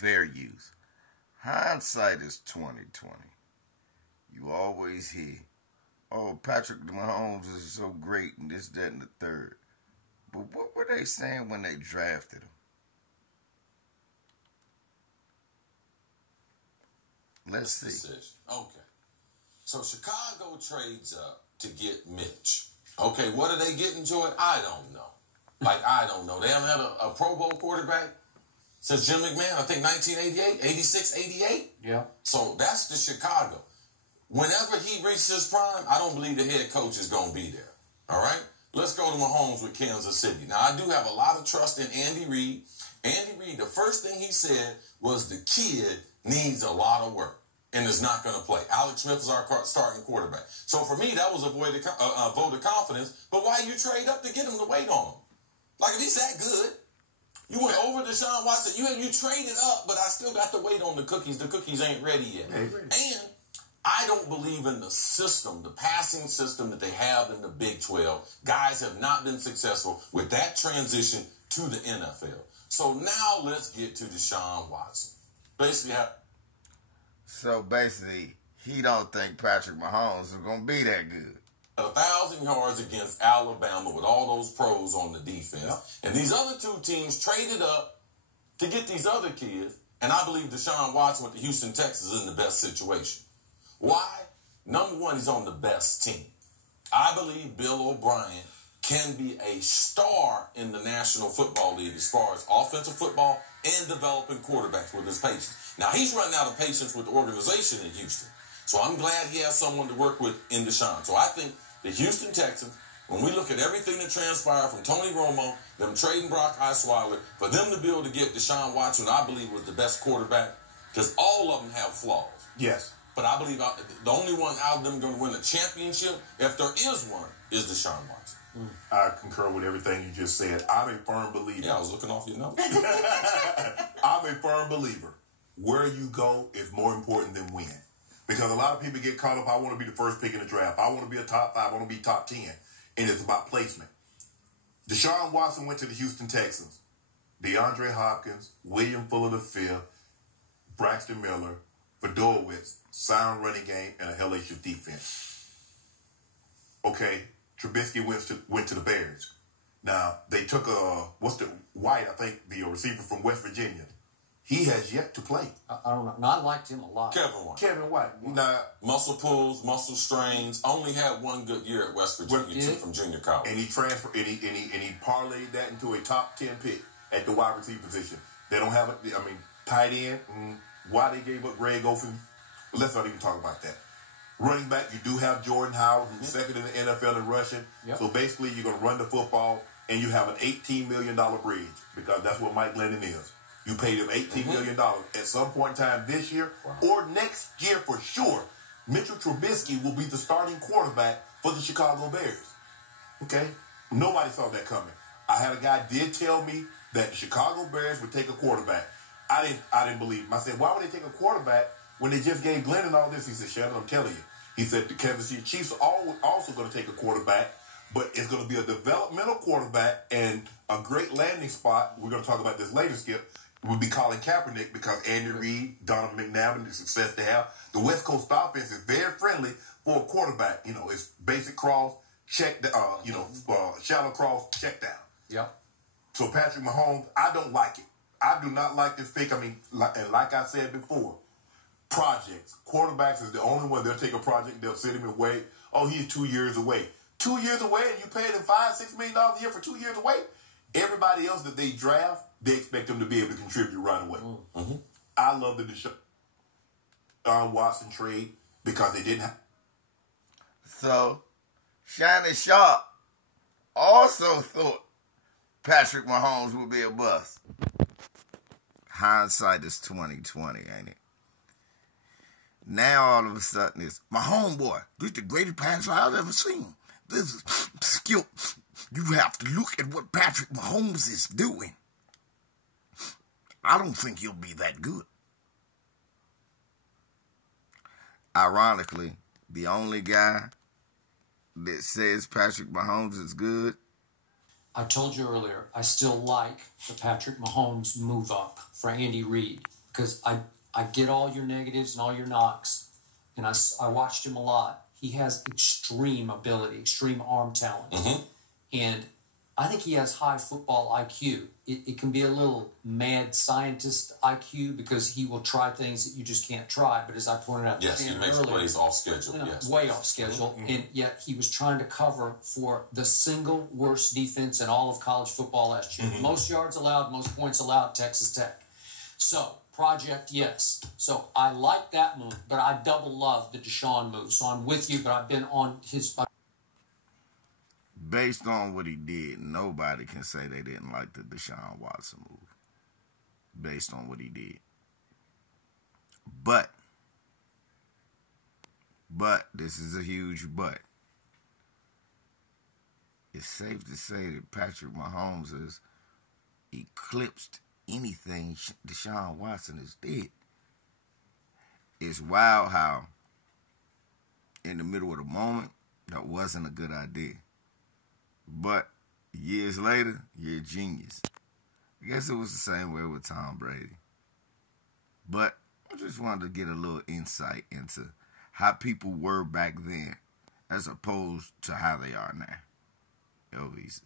fair use. Hindsight is 2020. You always hear, "Oh, Patrick Mahomes is so great," and this, that, and the third. But what were they saying when they drafted him? Let's see. Decision. Okay. So Chicago trades up to get Mitch. Okay, what are they getting, Joy? I don't know. I don't know. They haven't had a Pro Bowl quarterback since Jim McMahon, I think 1988, 86, 88. Yeah. So that's the Chicago. Whenever he reaches his prime, I don't believe the head coach is going to be there. All right? Let's go to Mahomes with Kansas City. Now, I do have a lot of trust in Andy Reid. Andy Reid, the first thing he said was the kid needs a lot of work and is not going to play. Alex Smith is our starting quarterback. So for me, that was a vote of confidence. But why you trade up to get him to wait on him? Like, if he's that good, you went over Deshaun Watson. You traded up, but I still got to wait on the cookies. The cookies ain't ready yet. And I don't believe in the system, the passing system that they have in the Big 12. Guys have not been successful with that transition to the NFL. So now let's get to Deshaun Watson. So basically, he don't think Patrick Mahomes is going to be that good. 1,000 yards against Alabama with all those pros on the defense. Yep. And these other two teams traded up to get these other kids. And I believe Deshaun Watson with the Houston Texans is in the best situation. Why? Number one, he's on the best team. I believe Bill O'Brien can be a star in the National Football League as far as offensive football and developing quarterbacks with his patience. Now, he's running out of patience with the organization in Houston. So I'm glad he has someone to work with in Deshaun. So I think the Houston Texans, when we look at everything that transpired from Tony Romo, them trading Brock Osweiler, for them to be able to get Deshaun Watson, I believe was the best quarterback, because all of them have flaws. Yes. But I believe the only one out of them going to win a championship, if there is one, is Deshaun Watson. I concur with everything you just said. I'm a firm believer. Yeah, I was looking off your notes. I'm a firm believer. Where you go is more important than when. Because a lot of people get caught up, I want to be the first pick in the draft. I want to be a top 5. I want to be top 10. And it's about placement. Deshaun Watson went to the Houston Texans. DeAndre Hopkins, William Fuller V, Braxton Miller, Fedorowicz, sound running game, and a hellacious defense. Okay, Trubisky went to the Bears. Now, they took White, I think, the receiver from West Virginia. He has yet to play. I don't know. No, I liked him a lot. Kevin White. Now, muscle pulls, muscle strains. Only had one good year at West Virginia from junior college. And he transferred, and he parlayed that into a top 10 pick at the wide receiver position. They don't have tight end. Why they gave up Greg Olsen? Let's not even talk about that. Running back, you do have Jordan Howard, who's second in the NFL in rushing. Yep. So basically, you're going to run the football, and you have an $18 million bridge, because that's what Mike Glennon is. You paid him $18 million at some point in time this year or next year for sure. Mitchell Trubisky will be the starting quarterback for the Chicago Bears. Okay? Nobody saw that coming. I had a guy did tell me that the Chicago Bears would take a quarterback. I didn't believe him. I said, why would they take a quarterback when they just gave Glennon all this? He said, Shannon, I'm telling you. He said the Kansas City Chiefs are also going to take a quarterback, but it's going to be a developmental quarterback and a great landing spot. We're going to talk about this later, Skip. Would be Colin Kaepernick, because Andy Reid, Donovan McNabb, the success they have. The West Coast offense is very friendly for a quarterback. You know, it's basic cross, check, shallow cross, check down. Yep. So Patrick Mahomes, I don't like it. I do not like this pick. Like I said before, projects. Quarterbacks is the only one. They'll take a project, they'll sit him and wait. Oh, he's 2 years away. 2 years away, and you paid him $5-6 million a year for 2 years away? Everybody else that they draft, they expect them to be able to contribute right away. Mm-hmm. I love the Deshaun Watson trade because they didn't have. So, Shannon Sharp also thought Patrick Mahomes would be a bust. Hindsight is 2020, ain't it? Now all of a sudden it's my homeboy. This is the greatest passer I've ever seen. This is skill. You have to look at what Patrick Mahomes is doing. I don't think he'll be that good. Ironically, the only guy that says Patrick Mahomes is good. I told you earlier, I still like the Patrick Mahomes move up for Andy Reid. because I get all your negatives and all your knocks, and I watched him a lot. He has extreme ability, extreme arm talent, and I think he has high football IQ. It can be a little mad scientist IQ because he will try things that you just can't try. But as I pointed out, yes, he makes plays off schedule. Yes, way off schedule, and yet he was trying to cover for the single worst defense in all of college football last year. Most yards allowed, most points allowed. Texas Tech. So project, yes. So I like that move, but I double love the Deshaun move. So I'm with you, but I've been on his. Based on what he did, nobody can say they didn't like the Deshaun Watson move. Based on what he did. But, this is a huge but. It's safe to say that Patrick Mahomes has eclipsed anything Deshaun Watson has did. It's wild how, in the middle of the moment, that wasn't a good idea. But years later, you're a genius. I guess it was the same way with Tom Brady. But I just wanted to get a little insight into how people were back then as opposed to how they are now. LVC.